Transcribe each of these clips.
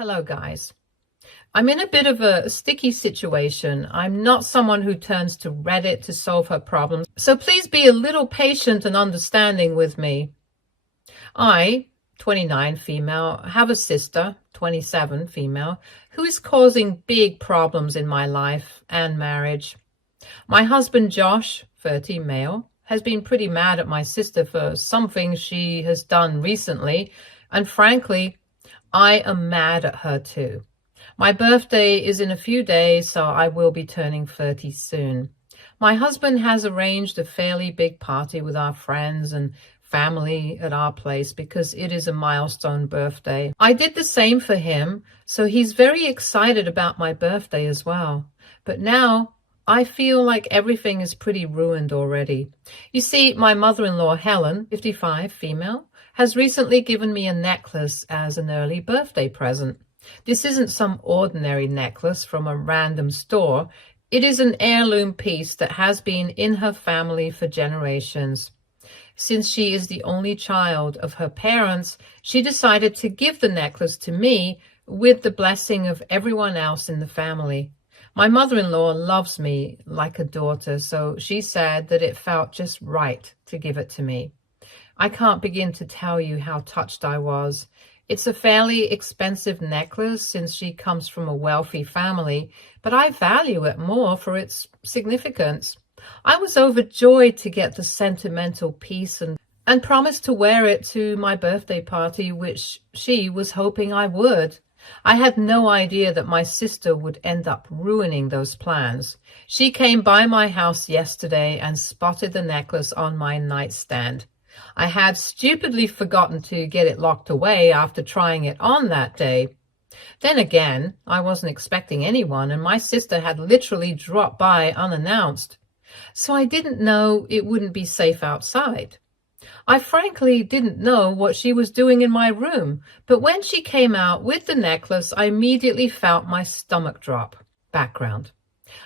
Hello, guys. I'm in a bit of a sticky situation. I'm not someone who turns to Reddit to solve her problems, so please be a little patient and understanding with me. I, 29 female, have a sister, 27 female, who is causing big problems in my life and marriage. My husband, Josh, 30 male, has been pretty mad at my sister for something she has done recently, and frankly, I am mad at her too. My birthday is in a few days, so I will be turning 30 soon. My husband has arranged a fairly big party with our friends and family at our place because it is a milestone birthday. I did the same for him, so he's very excited about my birthday as well. But now I feel like everything is pretty ruined already. You see, my mother-in-law, Helen, 55, female, has recently given me a necklace as an early birthday present. This isn't some ordinary necklace from a random store. It is an heirloom piece that has been in her family for generations. Since she is the only child of her parents, she decided to give the necklace to me with the blessing of everyone else in the family. My mother-in-law loves me like a daughter, so she said that it felt just right to give it to me. I can't begin to tell you how touched I was. It's a fairly expensive necklace since she comes from a wealthy family, but I value it more for its significance. I was overjoyed to get the sentimental piece and promised to wear it to my birthday party, which she was hoping I would. I had no idea that my sister would end up ruining those plans. She came by my house yesterday and spotted the necklace on my nightstand. I had stupidly forgotten to get it locked away after trying it on that day. Then again, I wasn't expecting anyone, and my sister had literally dropped by unannounced. So I didn't know it wouldn't be safe outside. I frankly didn't know what she was doing in my room, but when she came out with the necklace, I immediately felt my stomach drop. Background.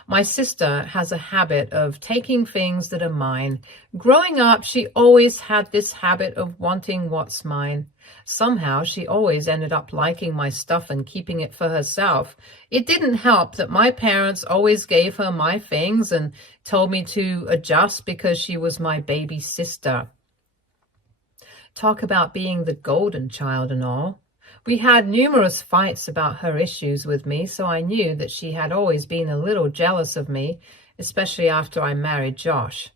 My sister has a habit of taking things that are mine. Growing up, she always had this habit of wanting what's mine. Somehow, she always ended up liking my stuff and keeping it for herself. It didn't help that my parents always gave her my things and told me to adjust because she was my baby sister. Talk about being the golden child and all. We had numerous fights about her issues with me, so I knew that she had always been a little jealous of me, especially after I married Josh.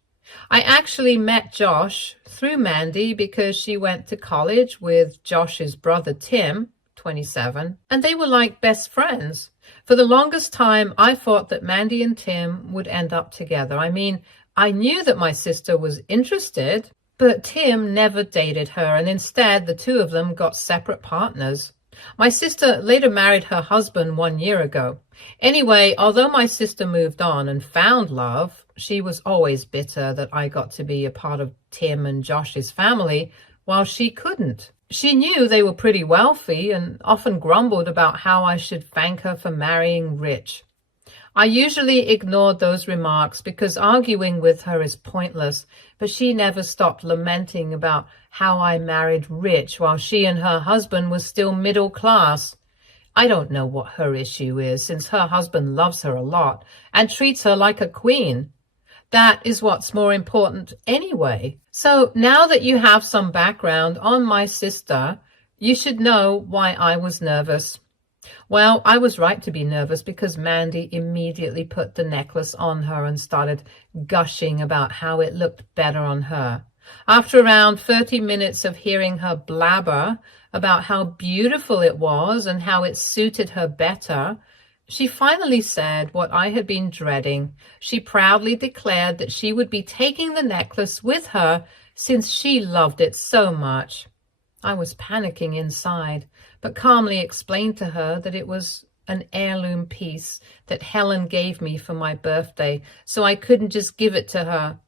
I actually met Josh through Mandy because she went to college with Josh's brother Tim, 27, and they were like best friends. For the longest time, I thought that Mandy and Tim would end up together. I mean, I knew that my sister was interested, but Tim never dated her, and instead the two of them got separate partners. My sister later married her husband 1 year ago. Anyway, although my sister moved on and found love, she was always bitter that I got to be a part of Tim and Josh's family while she couldn't. She knew they were pretty wealthy and often grumbled about how I should thank her for marrying rich. I usually ignored those remarks because arguing with her is pointless, but she never stopped lamenting about how I married rich while she and her husband were still middle class. I don't know what her issue is, since her husband loves her a lot and treats her like a queen. That is what's more important anyway. So now that you have some background on my sister, you should know why I was nervous. Well, I was right to be nervous because Mandy immediately put the necklace on her and started gushing about how it looked better on her. After around 30 minutes of hearing her blabber about how beautiful it was and how it suited her better, she finally said what I had been dreading. She proudly declared that she would be taking the necklace with her since she loved it so much. I was panicking inside, but calmly explained to her that it was an heirloom piece that Helen gave me for my birthday, so I couldn't just give it to her.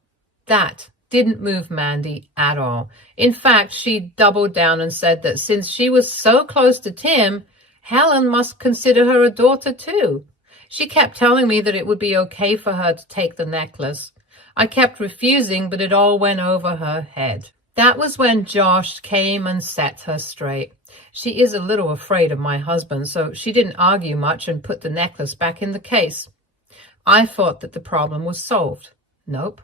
That didn't move Mandy at all. In fact, she doubled down and said that since she was so close to Tim, Helen must consider her a daughter too. She kept telling me that it would be okay for her to take the necklace. I kept refusing, but it all went over her head. That was when Josh came and set her straight. She is a little afraid of my husband, so she didn't argue much and put the necklace back in the case. I thought that the problem was solved. Nope.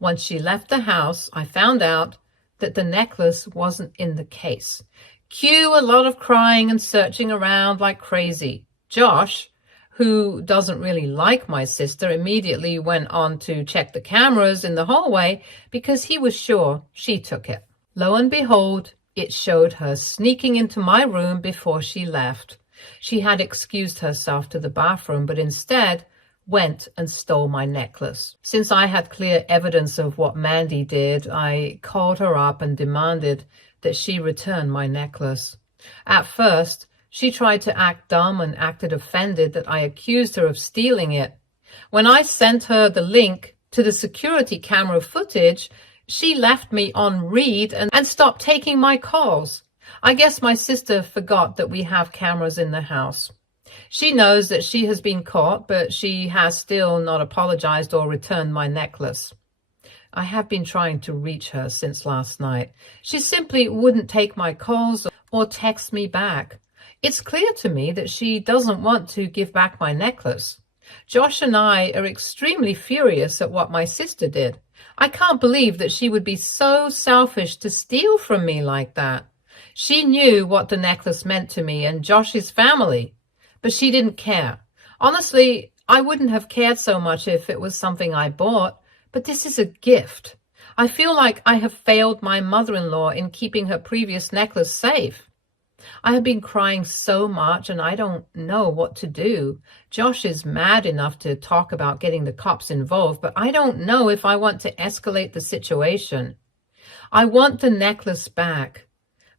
Once she left the house, I found out that the necklace wasn't in the case. Cue a lot of crying and searching around like crazy. Josh, who doesn't really like my sister, immediately went on to check the cameras in the hallway because he was sure she took it. Lo and behold, it showed her sneaking into my room before she left. She had excused herself to the bathroom, but instead went and stole my necklace. Since I had clear evidence of what Mandy did, I called her up and demanded that she return my necklace. At first, she tried to act dumb and acted offended that I accused her of stealing it. When I sent her the link to the security camera footage, she left me on read and stopped taking my calls. I guess my sister forgot that we have cameras in the house. She knows that she has been caught, but she has still not apologized or returned my necklace. I have been trying to reach her since last night. She simply wouldn't take my calls or text me back. It's clear to me that she doesn't want to give back my necklace. Josh and I are extremely furious at what my sister did. I can't believe that she would be so selfish to steal from me like that. She knew what the necklace meant to me and Josh's family, but she didn't care. Honestly, I wouldn't have cared so much if it was something I bought, but this is a gift. I feel like I have failed my mother-in-law in keeping her previous necklace safe. I have been crying so much and I don't know what to do. Josh is mad enough to talk about getting the cops involved, but I don't know if I want to escalate the situation. I want the necklace back,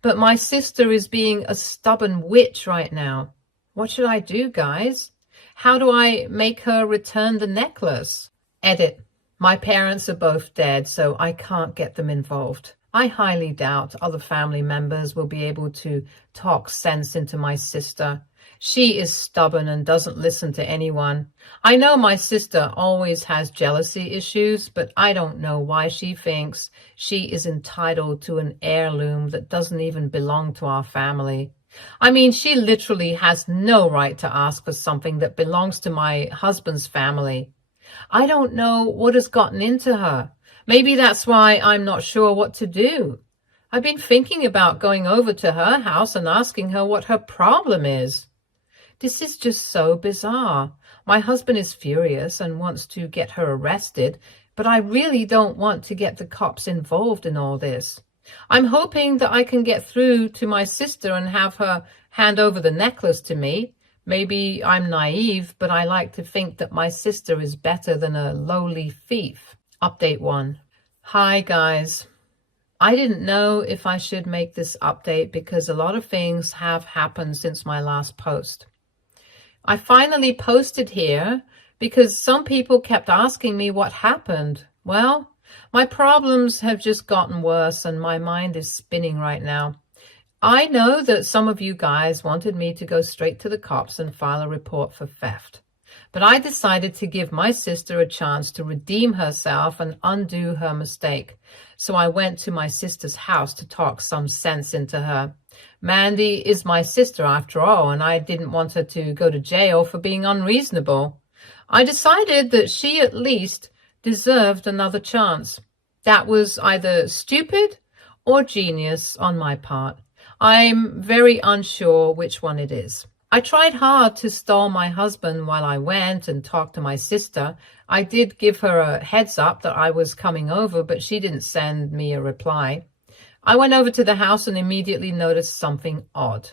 but my sister is being a stubborn witch right now. What should I do, guys? How do I make her return the necklace? Edit. My parents are both dead, so I can't get them involved. I highly doubt other family members will be able to talk sense into my sister. She is stubborn and doesn't listen to anyone. I know my sister always has jealousy issues, but I don't know why she thinks she is entitled to an heirloom that doesn't even belong to our family. I mean, she literally has no right to ask for something that belongs to my husband's family. I don't know what has gotten into her. Maybe that's why I'm not sure what to do. I've been thinking about going over to her house and asking her what her problem is. This is just so bizarre. My husband is furious and wants to get her arrested, but I really don't want to get the cops involved in all this. I'm hoping that I can get through to my sister and have her hand over the necklace to me. Maybe I'm naive, but I like to think that my sister is better than a lowly thief. Update 1. Hi guys. I didn't know if I should make this update because a lot of things have happened since my last post. I finally posted here because some people kept asking me what happened. Well, my problems have just gotten worse and my mind is spinning right now. I know that some of you guys wanted me to go straight to the cops and file a report for theft. But I decided to give my sister a chance to redeem herself and undo her mistake. So I went to my sister's house to talk some sense into her. Mandy is my sister after all, and I didn't want her to go to jail for being unreasonable. I decided that she at least deserved another chance. That was either stupid or genius on my part. I'm very unsure which one it is. I tried hard to stall my husband while I went and talked to my sister. I did give her a heads up that I was coming over, but she didn't send me a reply. I went over to the house and immediately noticed something odd.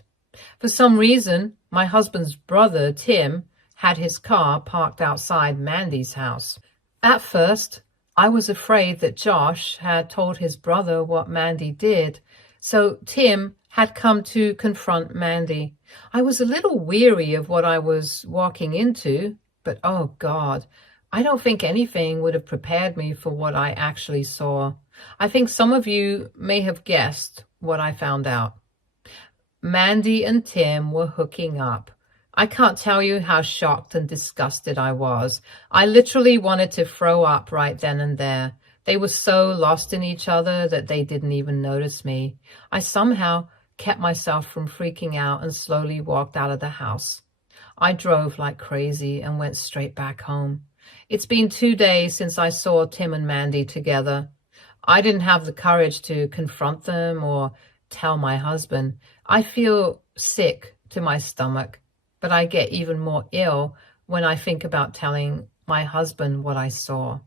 For some reason, my husband's brother, Tim, had his car parked outside Mandy's house. At first, I was afraid that Josh had told his brother what Mandy did, so Tim had come to confront Mandy. I was a little weary of what I was walking into, but oh God, I don't think anything would have prepared me for what I actually saw. I think some of you may have guessed what I found out. Mandy and Tim were hooking up. I can't tell you how shocked and disgusted I was. I literally wanted to throw up right then and there. They were so lost in each other that they didn't even notice me. I somehow kept myself from freaking out and slowly walked out of the house. I drove like crazy and went straight back home. It's been 2 days since I saw Tim and Mandy together. I didn't have the courage to confront them or tell my husband. I feel sick to my stomach, but I get even more ill when I think about telling my husband what I saw.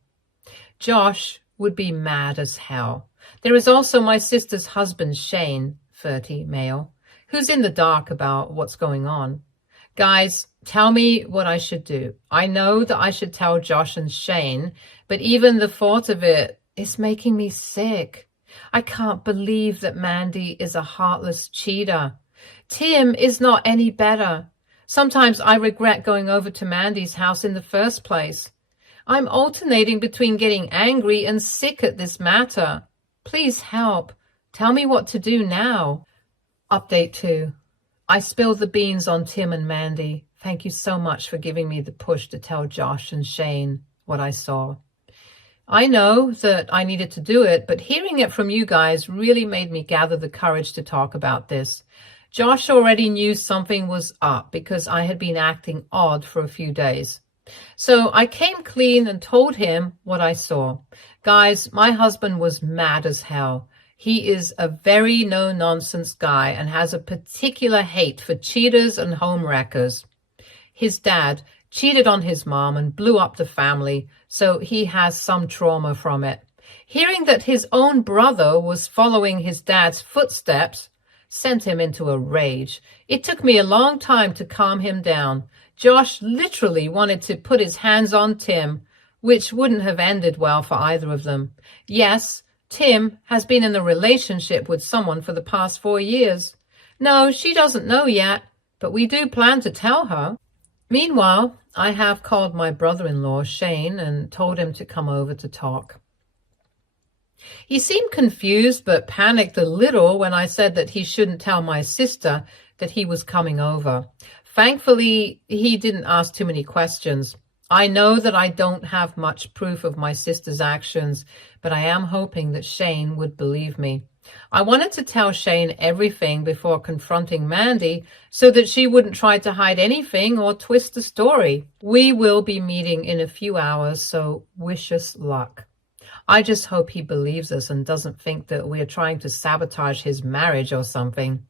Josh would be mad as hell. There is also my sister's husband, Shane, 30, male, who's in the dark about what's going on. Guys, tell me what I should do. I know that I should tell Josh and Shane, but even the thought of it is making me sick. I can't believe that Mandy is a heartless cheater. Tim is not any better. Sometimes I regret going over to Mandy's house in the first place. I'm alternating between getting angry and sick at this matter. Please help. Tell me what to do now. Update 2. I spilled the beans on Tim and Mandy. Thank you so much for giving me the push to tell Josh and Shane what I saw. I know that I needed to do it, but hearing it from you guys really made me gather the courage to talk about this. Josh already knew something was up because I had been acting odd for a few days. So I came clean and told him what I saw. Guys, my husband was mad as hell. He is a very no-nonsense guy and has a particular hate for cheaters and home wreckers. His dad cheated on his mom and blew up the family, so he has some trauma from it. Hearing that his own brother was following his dad's footsteps sent him into a rage. It took me a long time to calm him down. Josh literally wanted to put his hands on Tim, which wouldn't have ended well for either of them. Yes, Tim has been in a relationship with someone for the past 4 years. No, she doesn't know yet, but we do plan to tell her. Meanwhile, I have called my brother-in-law, Shane, and told him to come over to talk. He seemed confused but panicked a little when I said that he shouldn't tell my sister that he was coming over. Thankfully, he didn't ask too many questions. I know that I don't have much proof of my sister's actions, but I am hoping that Shane would believe me. I wanted to tell Shane everything before confronting Mandy so that she wouldn't try to hide anything or twist the story. We will be meeting in a few hours, so wish us luck. I just hope he believes us and doesn't think that we're trying to sabotage his marriage or something.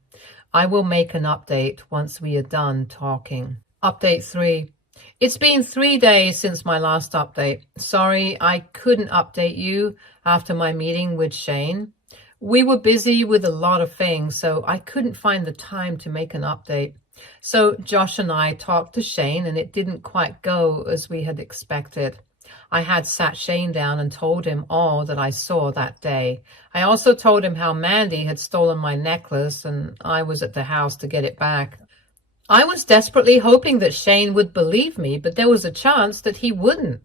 I will make an update once we are done talking. Update 3. It's been 3 days since my last update. Sorry, I couldn't update you after my meeting with Shane. We were busy with a lot of things, so I couldn't find the time to make an update. So Josh and I talked to Shane, and it didn't quite go as we had expected. I had sat Shane down and told him all that I saw that day. I also told him how Mandy had stolen my necklace and I was at the house to get it back. I was desperately hoping that Shane would believe me, but there was a chance that he wouldn't.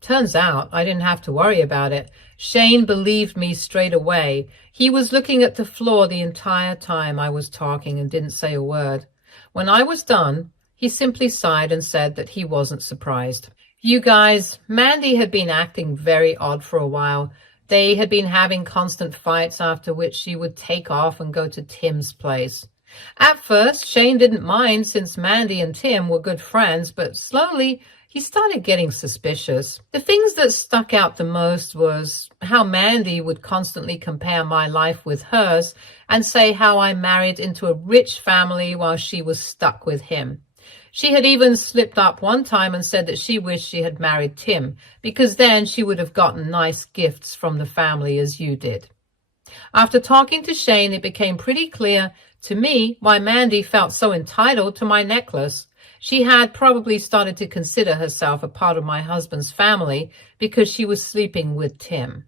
Turns out I didn't have to worry about it. Shane believed me straight away. He was looking at the floor the entire time I was talking and didn't say a word. When I was done, he simply sighed and said that he wasn't surprised. You guys, Mandy had been acting very odd for a while. They had been having constant fights, after which she would take off and go to Tim's place. At first, Shane didn't mind since Mandy and Tim were good friends, but slowly he started getting suspicious. The things that stuck out the most was how Mandy would constantly compare my life with hers and say how I married into a rich family while she was stuck with him. She had even slipped up one time and said that she wished she had married Tim, because then she would have gotten nice gifts from the family as you did. After talking to Shane, it became pretty clear to me why Mandy felt so entitled to my necklace. She had probably started to consider herself a part of my husband's family because she was sleeping with Tim.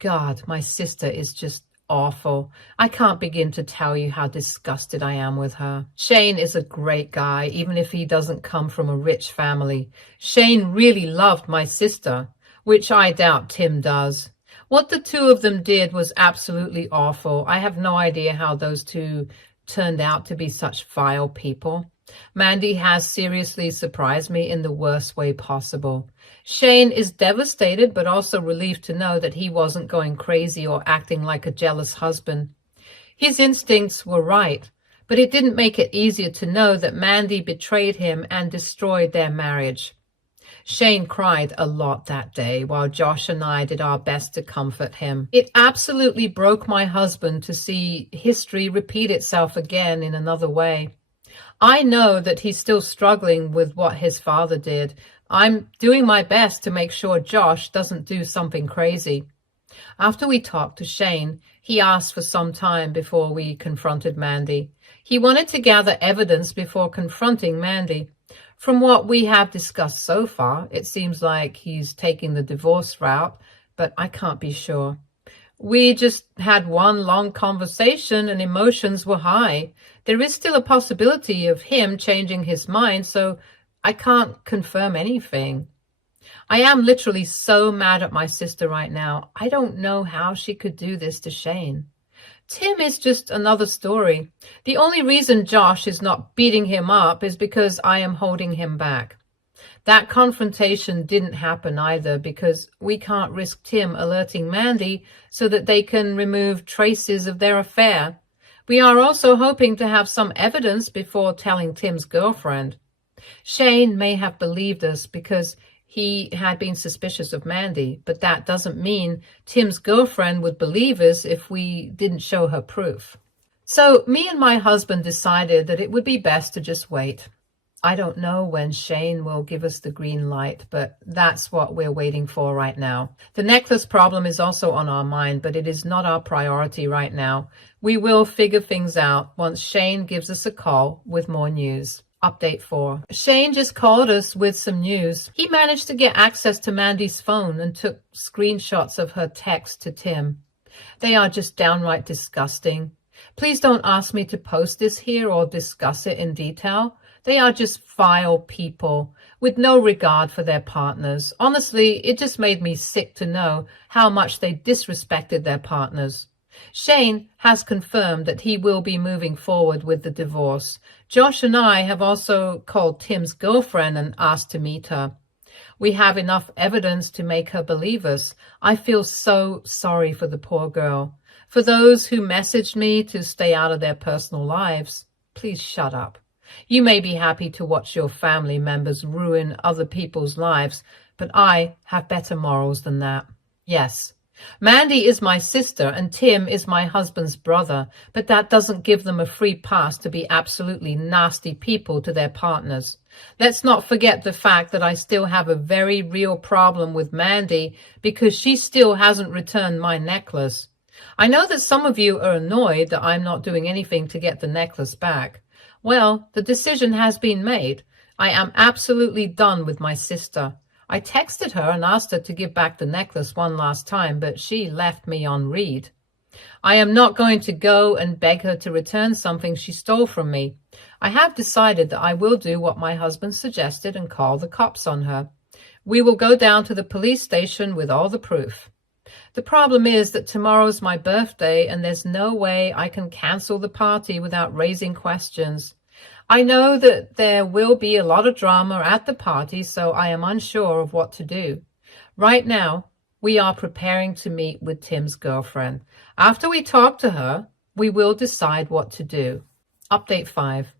God, my sister is just awful. I can't begin to tell you how disgusted I am with her. Shane is a great guy, even if he doesn't come from a rich family. Shane really loved my sister, which I doubt Tim does. What the two of them did was absolutely awful. I have no idea how those two turned out to be such vile people. Mandy has seriously surprised me in the worst way possible. Shane is devastated, but also relieved to know that he wasn't going crazy or acting like a jealous husband. His instincts were right, but it didn't make it easier to know that Mandy betrayed him and destroyed their marriage. Shane cried a lot that day while Josh and I did our best to comfort him. It absolutely broke my husband to see history repeat itself again in another way. I know that he's still struggling with what his father did. I'm doing my best to make sure Josh doesn't do something crazy. After we talked to Shane, he asked for some time before we confronted Mandy. He wanted to gather evidence before confronting Mandy. From what we have discussed so far, it seems like he's taking the divorce route, but I can't be sure. We just had one long conversation and emotions were high. There is still a possibility of him changing his mind, so I can't confirm anything. I am literally so mad at my sister right now. I don't know how she could do this to Shane. Tim is just another story. The only reason Josh is not beating him up is because I am holding him back. That confrontation didn't happen either because we can't risk Tim alerting Mandy so that they can remove traces of their affair. We are also hoping to have some evidence before telling Tim's girlfriend. Shane may have believed us because he had been suspicious of Mandy, but that doesn't mean Tim's girlfriend would believe us if we didn't show her proof. So me and my husband decided that it would be best to just wait. I don't know when Shane will give us the green light, but that's what we're waiting for right now. The necklace problem is also on our mind, but it is not our priority right now. We will figure things out once Shane gives us a call with more news. Update 4. Shane just called us with some news. He managed to get access to Mandy's phone and took screenshots of her text to Tim. They are just downright disgusting. Please don't ask me to post this here or discuss it in detail. They are just vile people with no regard for their partners. Honestly, it just made me sick to know how much they disrespected their partners. Shane has confirmed that he will be moving forward with the divorce. Josh and I have also called Tim's girlfriend and asked to meet her. We have enough evidence to make her believe us. I feel so sorry for the poor girl. For those who messaged me to stay out of their personal lives, please shut up. You may be happy to watch your family members ruin other people's lives, but I have better morals than that. Yes, Mandy is my sister and Tim is my husband's brother, but that doesn't give them a free pass to be absolutely nasty people to their partners. Let's not forget the fact that I still have a very real problem with Mandy because she still hasn't returned my necklace. I know that some of you are annoyed that I'm not doing anything to get the necklace back. Well, the decision has been made. I am absolutely done with my sister. I texted her and asked her to give back the necklace one last time, but she left me on read. I am not going to go and beg her to return something she stole from me. I have decided that I will do what my husband suggested and call the cops on her. We will go down to the police station with all the proof. The problem is that tomorrow's my birthday and there's no way I can cancel the party without raising questions. I know that there will be a lot of drama at the party, so I am unsure of what to do. Right now, we are preparing to meet with Tim's girlfriend. After we talk to her, we will decide what to do. Update 5.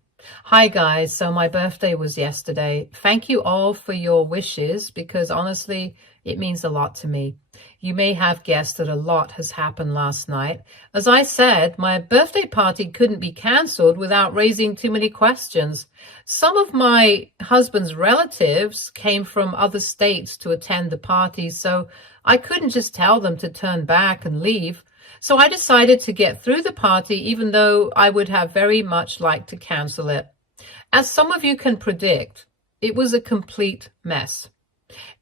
Hi guys, so my birthday was yesterday. Thank you all for your wishes because honestly, it means a lot to me. You may have guessed that a lot has happened last night. As I said, my birthday party couldn't be cancelled without raising too many questions. Some of my husband's relatives came from other states to attend the party, so I couldn't just tell them to turn back and leave. So I decided to get through the party even though I would have very much liked to cancel it. As some of you can predict, it was a complete mess.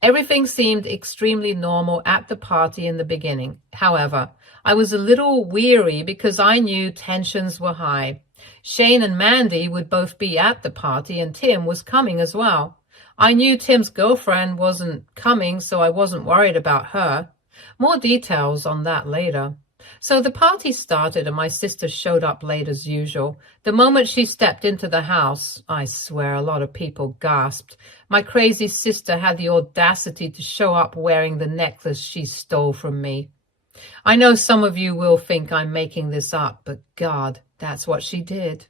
Everything seemed extremely normal at the party in the beginning. However, I was a little weary because I knew tensions were high. Shane and Mandy would both be at the party and Tim was coming as well. I knew Tim's girlfriend wasn't coming, so I wasn't worried about her. More details on that later. So the party started and my sister showed up late as usual. The moment she stepped into the house, I swear a lot of people gasped. My crazy sister had the audacity to show up wearing the necklace she stole from me. I know some of you will think I'm making this up, but God, that's what she did.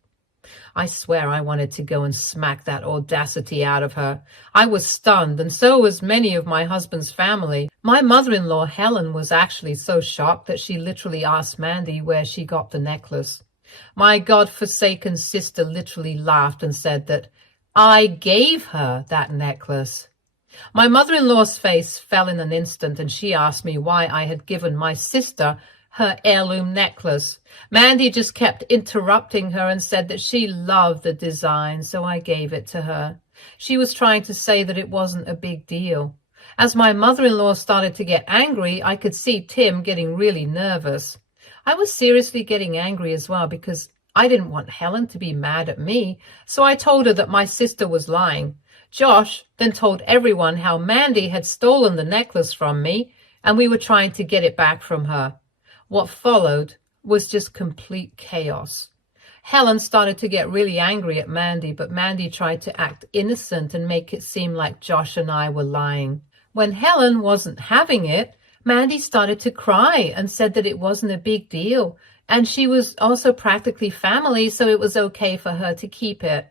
I swear I wanted to go and smack that audacity out of her. I was stunned, and so was many of my husband's family. My mother-in-law, Helen, was actually so shocked that she literally asked Mandy where she got the necklace. My God-forsaken sister literally laughed and said that I gave her that necklace. My mother-in-law's face fell in an instant, and she asked me why I had given my sister her heirloom necklace. Mandy just kept interrupting her and said that she loved the design, so I gave it to her. She was trying to say that it wasn't a big deal. As my mother-in-law started to get angry, I could see Tim getting really nervous. I was seriously getting angry as well because I didn't want Helen to be mad at me, so I told her that my sister was lying. Josh then told everyone how Mandy had stolen the necklace from me and we were trying to get it back from her. What followed was just complete chaos. Helen started to get really angry at Mandy, but Mandy tried to act innocent and make it seem like Josh and I were lying. When Helen wasn't having it, Mandy started to cry and said that it wasn't a big deal, and she was also practically family, so it was okay for her to keep it.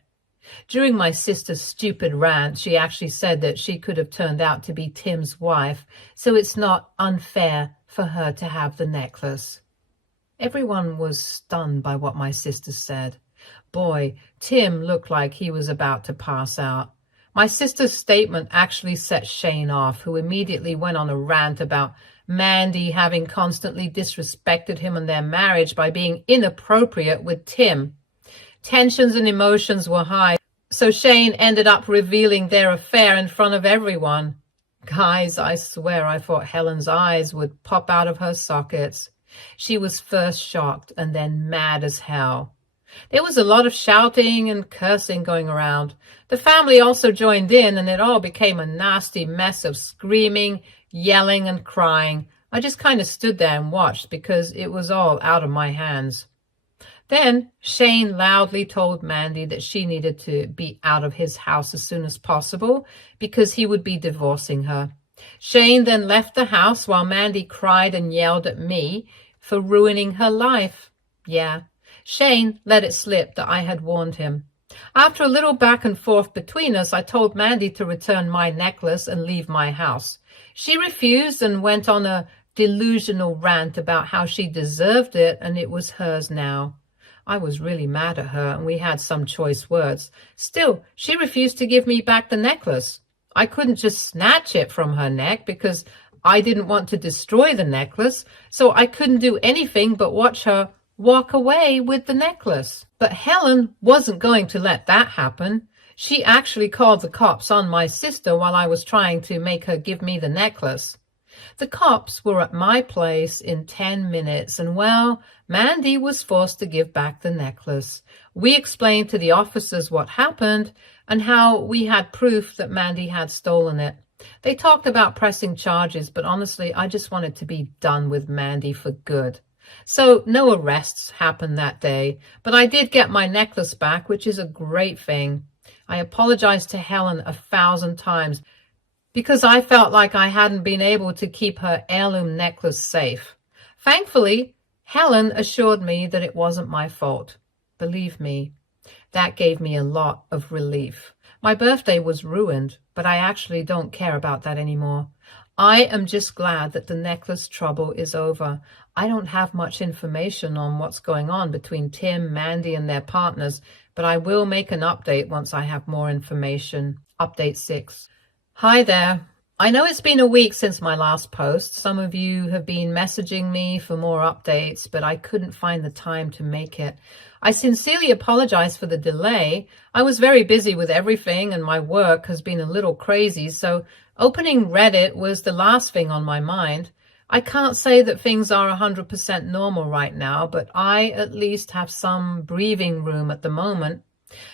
During my sister's stupid rant, she actually said that she could have turned out to be Tim's wife, so it's not unfair for her to have the necklace. Everyone was stunned by what my sister said. Boy, Tim looked like he was about to pass out. My sister's statement actually set Shane off, who immediately went on a rant about Mandy having constantly disrespected him and their marriage by being inappropriate with Tim. Tensions and emotions were high, so Shane ended up revealing their affair in front of everyone. Guys, I swear I thought Helen's eyes would pop out of her sockets. She was first shocked and then mad as hell. There was a lot of shouting and cursing going around. The family also joined in, and it all became a nasty mess of screaming, yelling, and crying. I just kind of stood there and watched because it was all out of my hands. Then Shane loudly told Mandy that she needed to be out of his house as soon as possible because he would be divorcing her. Shane then left the house while Mandy cried and yelled at me for ruining her life. Yeah, Shane let it slip that I had warned him. After a little back and forth between us, I told Mandy to return my necklace and leave my house. She refused and went on a delusional rant about how she deserved it and it was hers now. I was really mad at her, and we had some choice words. Still, she refused to give me back the necklace. I couldn't just snatch it from her neck because I didn't want to destroy the necklace, so I couldn't do anything but watch her walk away with the necklace. But Helen wasn't going to let that happen. She actually called the cops on my sister while I was trying to make her give me the necklace. The cops were at my place in 10 minutes, and well, Mandy was forced to give back the necklace. We explained to the officers what happened and how we had proof that Mandy had stolen it. They talked about pressing charges, but honestly, I just wanted to be done with Mandy for good. So no arrests happened that day, but I did get my necklace back, which is a great thing. I apologized to Helen 1,000 times because I felt like I hadn't been able to keep her heirloom necklace safe. Thankfully, Helen assured me that it wasn't my fault. Believe me, that gave me a lot of relief. My birthday was ruined, but I actually don't care about that anymore. I am just glad that the necklace trouble is over. I don't have much information on what's going on between Tim, Mandy, and their partners, but I will make an update once I have more information. Update 6. Hi there. I know it's been a week since my last post. Some of you have been messaging me for more updates, but I couldn't find the time to make it. I sincerely apologize for the delay. I was very busy with everything and my work has been a little crazy, so opening Reddit was the last thing on my mind. I can't say that things are 100% normal right now, but I at least have some breathing room at the moment.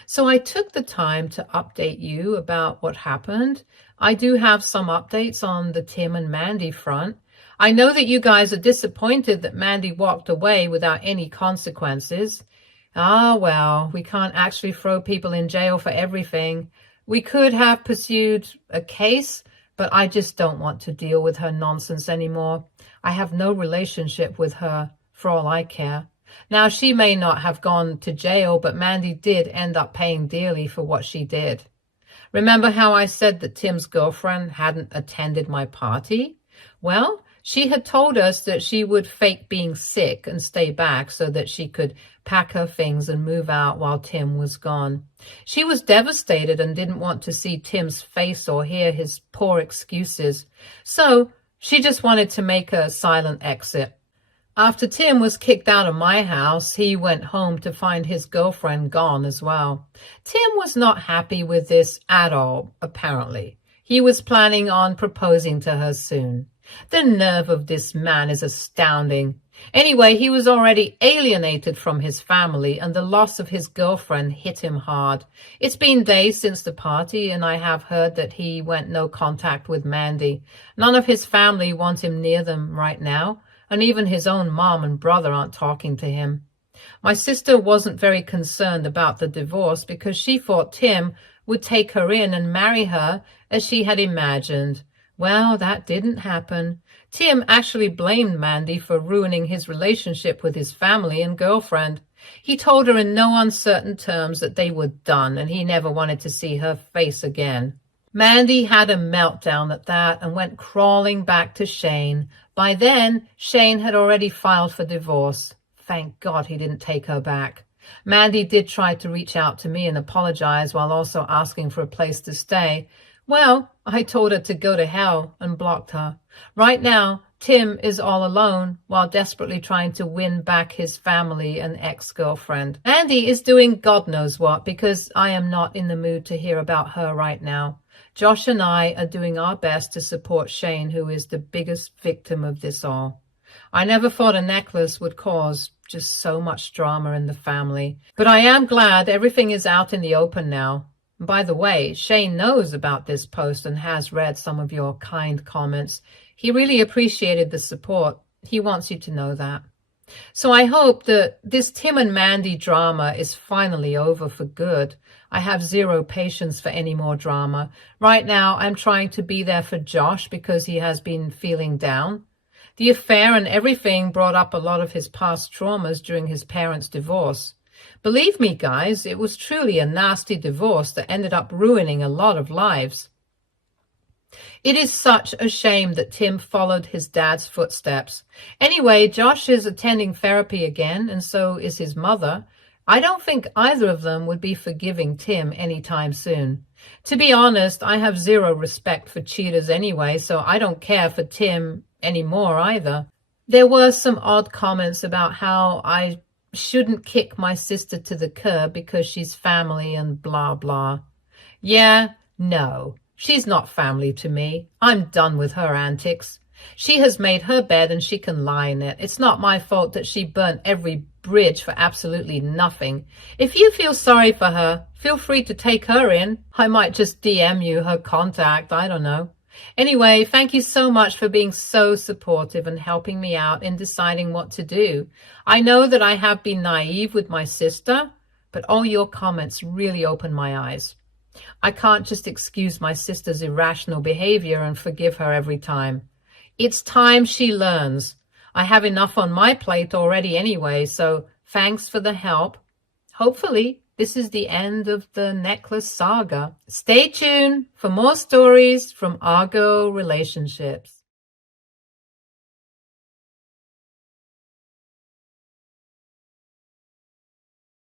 So I took the time to update you about what happened. I do have some updates on the Tim and Mandy front. I know that you guys are disappointed that Mandy walked away without any consequences. Ah, well, we can't actually throw people in jail for everything. We could have pursued a case, but I just don't want to deal with her nonsense anymore. I have no relationship with her, for all I care. Now, she may not have gone to jail, but Mandy did end up paying dearly for what she did. Remember how I said that Tim's girlfriend hadn't attended my party? Well, she had told us that she would fake being sick and stay back so that she could pack her things and move out while Tim was gone. She was devastated and didn't want to see Tim's face or hear his poor excuses. So she just wanted to make a silent exit. After Tim was kicked out of my house, he went home to find his girlfriend gone as well. Tim was not happy with this at all, apparently. He was planning on proposing to her soon. The nerve of this man is astounding. Anyway, he was already alienated from his family, and the loss of his girlfriend hit him hard. It's been days since the party, and I have heard that he went no contact with Mandy. None of his family want him near them right now, and even his own mom and brother aren't talking to him. My sister wasn't very concerned about the divorce because she thought Tim would take her in and marry her as she had imagined. Well, that didn't happen. Tim actually blamed Mandy for ruining his relationship with his family and girlfriend. He told her in no uncertain terms that they were done and he never wanted to see her face again. Mandy had a meltdown at that and went crawling back to Shane. By then, Shane had already filed for divorce. Thank God he didn't take her back. Mandy did try to reach out to me and apologize while also asking for a place to stay. Well, I told her to go to hell and blocked her. Right now, Tim is all alone while desperately trying to win back his family and ex-girlfriend. Mandy is doing God knows what because I am not in the mood to hear about her right now. Josh and I are doing our best to support Shane, who is the biggest victim of this all. I never thought a necklace would cause just so much drama in the family, but I am glad everything is out in the open now. By the way, Shane knows about this post and has read some of your kind comments. He really appreciated the support. He wants you to know that. So I hope that this Tim and Mandy drama is finally over for good. I have zero patience for any more drama. Right now, I'm trying to be there for Josh because he has been feeling down. The affair and everything brought up a lot of his past traumas during his parents' divorce. Believe me, guys, it was truly a nasty divorce that ended up ruining a lot of lives. It is such a shame that Tim followed his dad's footsteps. Anyway, Josh is attending therapy again, and so is his mother. I don't think either of them would be forgiving Tim anytime soon. To be honest, I have zero respect for cheaters anyway, so I don't care for Tim anymore either. There were some odd comments about how I shouldn't kick my sister to the curb because she's family and blah blah. Yeah, no, she's not family to me. I'm done with her antics. She has made her bed and she can lie in it. It's not my fault that she burnt every bridge for absolutely nothing. If you feel sorry for her, feel free to take her in. I might just DM you her contact, I don't know. Anyway, thank you so much for being so supportive and helping me out in deciding what to do. I know that I have been naive with my sister, but all your comments really opened my eyes. I can't just excuse my sister's irrational behavior and forgive her every time. It's time she learns. I have enough on my plate already anyway, so thanks for the help. Hopefully, this is the end of the necklace saga. Stay tuned for more stories from Argo Relationships.